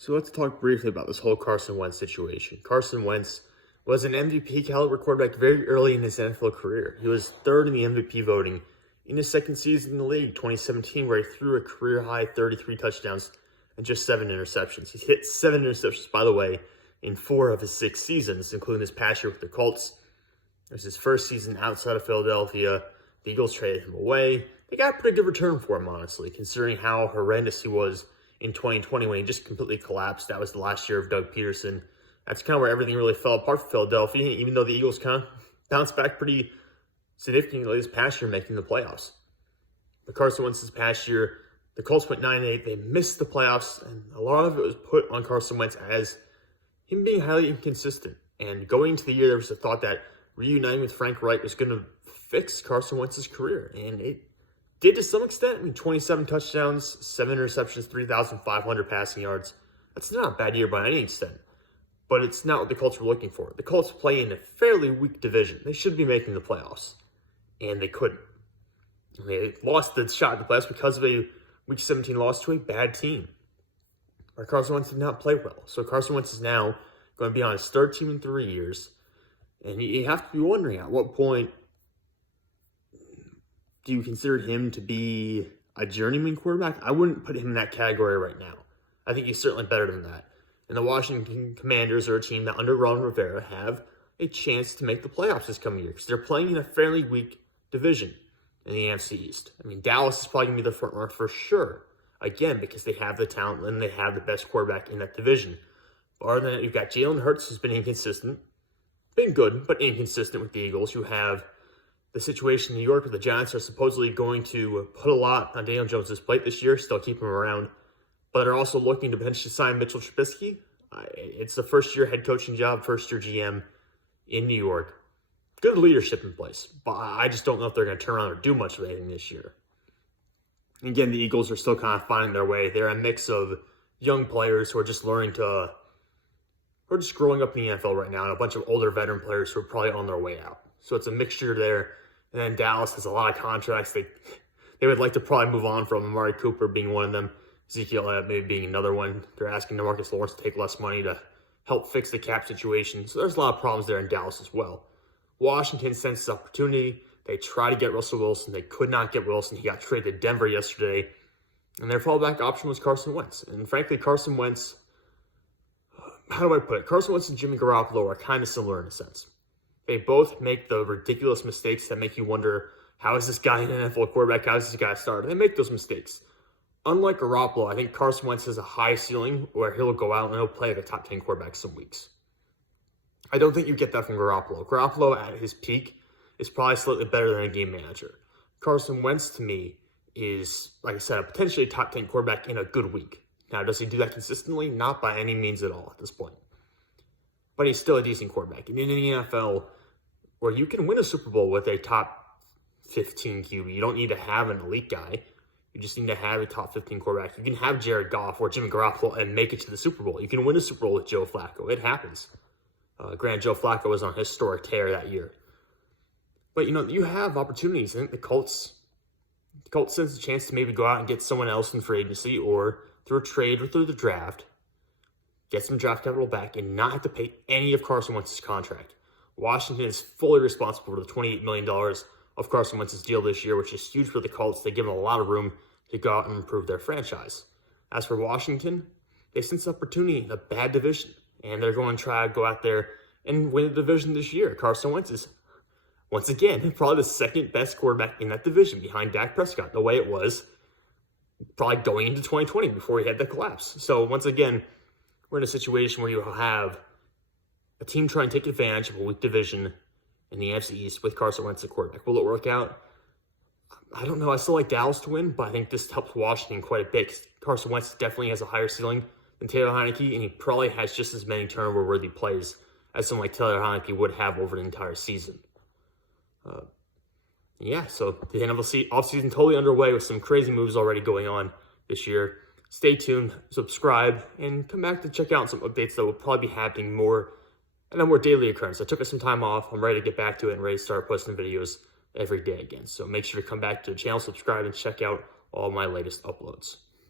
So let's talk briefly about this whole Carson Wentz situation. Carson Wentz was an MVP caliber quarterback very early in his NFL career. He was third in the MVP voting in his second season in the league, 2017, where he threw a career-high 33 touchdowns and just 7 interceptions. He's hit 7 interceptions, by the way, in 4 of his 6 seasons, including his past year with the Colts. It was his first season outside of Philadelphia. The Eagles traded him away. They got a pretty good return for him, honestly, considering how horrendous he was in 2020 when he just completely collapsed. That was the last year of Doug Peterson. That's kind of where everything really fell apart for Philadelphia, even though the Eagles kind of bounced back pretty significantly this past year, making the playoffs. But Carson Wentz this past year, the Colts went 9-8. They missed the playoffs, and a lot of it was put on Carson Wentz as him being highly inconsistent. And going into the year, there was a thought that reuniting with Frank Reich was going to fix Carson Wentz's career, and it did to some extent. 27 touchdowns, 7 interceptions, 3,500 passing yards. That's not a bad year by any extent. But it's not what the Colts were looking for. The Colts play in a fairly weak division. They should be making the playoffs, and they couldn't. They lost the shot at the playoffs because of a Week 17 loss to a bad team, where Carson Wentz did not play well. So Carson Wentz is now going to be on his third team in 3 years, and you have to be wondering, at what point do you consider him to be a journeyman quarterback? I wouldn't put him in that category right now. I think he's certainly better than that. And the Washington Commanders are a team that under Ron Rivera have a chance to make the playoffs this coming year because they're playing in a fairly weak division in the NFC East. Dallas is probably going to be the front runner for sure. Again, because they have the talent and they have the best quarterback in that division. But other than that, you've got Jalen Hurts, who's been inconsistent. Been good, but inconsistent with the Eagles. You have the situation in New York where the Giants are supposedly going to put a lot on Daniel Jones' plate this year, still keep him around, but are also looking to potentially sign Mitchell Trubisky. It's the first-year head coaching job, first-year GM in New York. Good leadership in place, but I just don't know if they're going to turn around or do much of anything this year. Again, the Eagles are still kind of finding their way. They're a mix of young players who are just learning to, who are just growing up in the NFL right now, and a bunch of older veteran players who are probably on their way out. So it's a mixture there. And then Dallas has a lot of contracts they would like to probably move on from. Amari Cooper being one of them. Ezekiel maybe being another one. They're asking DeMarcus Lawrence to take less money to help fix the cap situation. So there's a lot of problems there in Dallas as well. Washington senses opportunity. They try to get Russell Wilson. They could not get Wilson. He got traded to Denver yesterday. And their fallback option was Carson Wentz. And frankly, Carson Wentz, how do I put it? Carson Wentz and Jimmy Garoppolo are kind of similar in a sense. They both make the ridiculous mistakes that make you wonder, how is this guy an NFL quarterback? How is this guy a starter? They make those mistakes. Unlike Garoppolo, I think Carson Wentz has a high ceiling where he'll go out and he'll play like a top 10 quarterback some weeks. I don't think you get that from Garoppolo. Garoppolo at his peak is probably slightly better than a game manager. Carson Wentz, to me, is, like I said, a potentially top 10 quarterback in a good week. Now, does he do that consistently? Not by any means at all at this point. But he's still a decent quarterback. And in the NFL, where you can win a Super Bowl with a top 15 QB, you don't need to have an elite guy. You just need to have a top 15 quarterback. You can have Jared Goff or Jimmy Garoppolo and make it to the Super Bowl. You can win a Super Bowl with Joe Flacco. It happens. Granted, Joe Flacco was on a historic tear that year. But, you have opportunities. I think the Colts sense a chance to maybe go out and get someone else in free agency or through a trade or through the draft, get some draft capital back, and not have to pay any of Carson Wentz's contract. Washington is fully responsible for the $28 million of Carson Wentz's deal this year, which is huge for the Colts. They give them a lot of room to go out and improve their franchise. As for Washington, they sense opportunity in a bad division, and they're going to try to go out there and win the division this year. Carson Wentz is, once again, probably the second best quarterback in that division behind Dak Prescott, the way it was probably going into 2020 before he had the collapse. So once again, we're in a situation where you have a team trying to take advantage of a weak division in the NFC East with Carson Wentz at quarterback. Will it work out? I don't know. I still like Dallas to win, but I think this helps Washington quite a bit. Carson Wentz definitely has a higher ceiling than Taylor Heinicke, and he probably has just as many turnover-worthy plays as someone like Taylor Heinicke would have over the entire season. So the NFC offseason totally underway with some crazy moves already going on this year. Stay tuned, subscribe, and come back to check out some updates that will probably be happening more and a more daily occurrence. I took us some time off. I'm ready to get back to it and ready to start posting videos every day again. So make sure to come back to the channel, subscribe, and check out all my latest uploads.